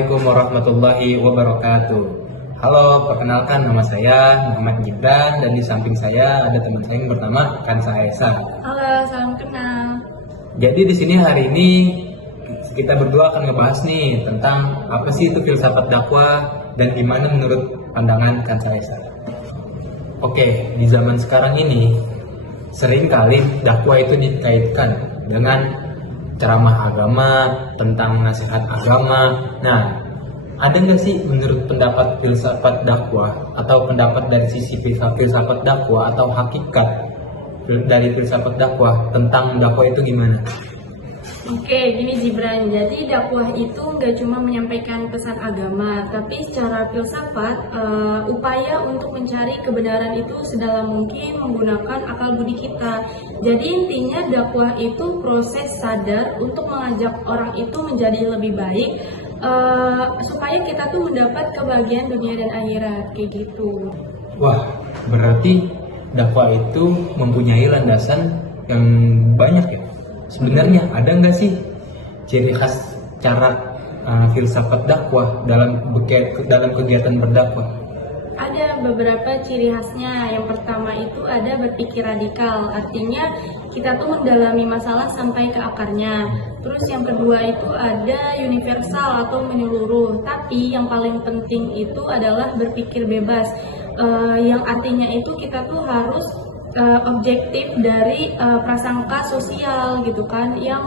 Assalamualaikum warahmatullahi wabarakatuh. Halo, perkenalkan nama saya Muhammad Gibran dan di samping saya ada teman saya yang bernama Kansa Esa. Halo, salam kenal. Jadi di sini hari ini kita berdua akan ngebahas nih tentang apa sih itu filsafat dakwah dan gimana menurut pandangan Kansa Esa. Oke, di zaman sekarang ini seringkali dakwah itu dikaitkan dengan ceramah agama, tentang nasihat agama. Nah, ada nggak sih menurut pendapat filsafat dakwah atau pendapat dari sisi filsafat dakwah atau hakikat dari filsafat dakwah tentang dakwah itu gimana? Oke, gini Gibran. Jadi dakwah itu nggak cuma menyampaikan pesan agama, tapi secara filsafat upaya untuk mencari kebenaran itu sedalam mungkin menggunakan akal budi kita. Jadi intinya dakwah itu proses sadar untuk mengajak orang itu menjadi lebih baik supaya kita tuh mendapat kebahagiaan dunia dan akhirat kayak gitu. Wah, berarti dakwah itu mempunyai landasan yang banyak ya. Sebenarnya ada nggak sih ciri khas cara filsafat dakwah dalam kegiatan berdakwah? Ada beberapa ciri khasnya. Yang pertama itu ada berpikir radikal, artinya kita tuh mendalami masalah sampai ke akarnya. Terus yang kedua itu ada universal atau menyeluruh, tapi yang paling penting itu adalah berpikir bebas, yang artinya itu kita tuh harus objektif dari prasangka sosial gitu kan, yang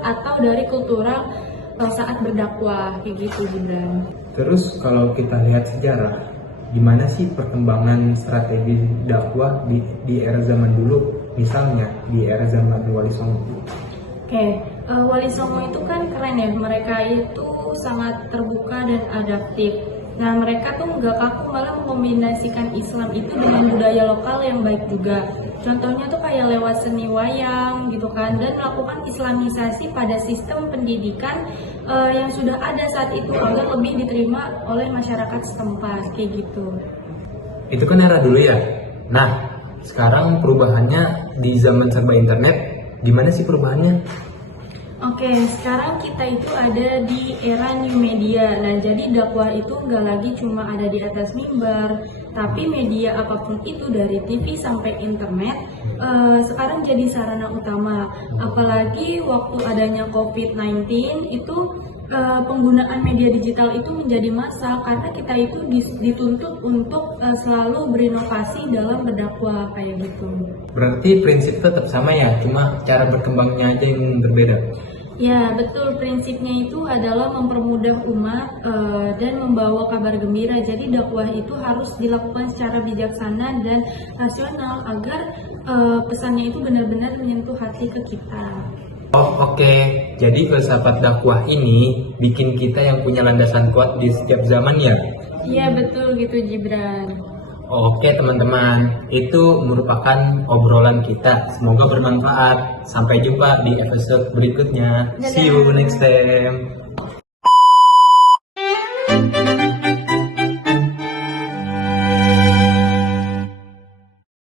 atau dari kultural saat berdakwah kayak gitu, Gibran. Terus kalau kita lihat sejarah, gimana sih perkembangan strategi dakwah di era zaman dulu, misalnya di era zaman Wali Songo? Oke, Wali Songo itu kan keren ya, mereka itu sangat terbuka dan adaptif. Nah, mereka tuh nggak kaku, malah mengombinasikan Islam itu dengan budaya lokal yang baik juga. Contohnya tuh kayak lewat seni wayang gitu kan, dan melakukan islamisasi pada sistem pendidikan yang sudah ada saat itu agar lebih diterima oleh masyarakat setempat kayak gitu. Itu kan era dulu ya. Nah, sekarang perubahannya di zaman serba internet, gimana sih perubahannya? Oke, sekarang kita itu ada di era new media. Nah, jadi dakwah itu nggak lagi cuma ada di atas mimbar, tapi media apapun itu dari TV sampai internet sekarang jadi sarana utama. Apalagi waktu adanya COVID-19 itu penggunaan media digital itu menjadi massal karena kita itu dituntut untuk selalu berinovasi dalam berdakwah kayak gitu. Berarti prinsip tetap sama ya, cuma cara berkembangnya aja yang berbeda. Ya, betul. Prinsipnya itu adalah mempermudah umat dan membawa kabar gembira. Jadi dakwah itu harus dilakukan secara bijaksana dan rasional agar pesannya itu benar-benar menyentuh hati ke kita. Oh, oke. Jadi filsafat dakwah ini bikin kita yang punya landasan kuat di setiap zaman ya? Iya, betul gitu Gibran. Oke teman-teman, itu merupakan obrolan kita. Semoga bermanfaat. Sampai jumpa di episode berikutnya. See you next time.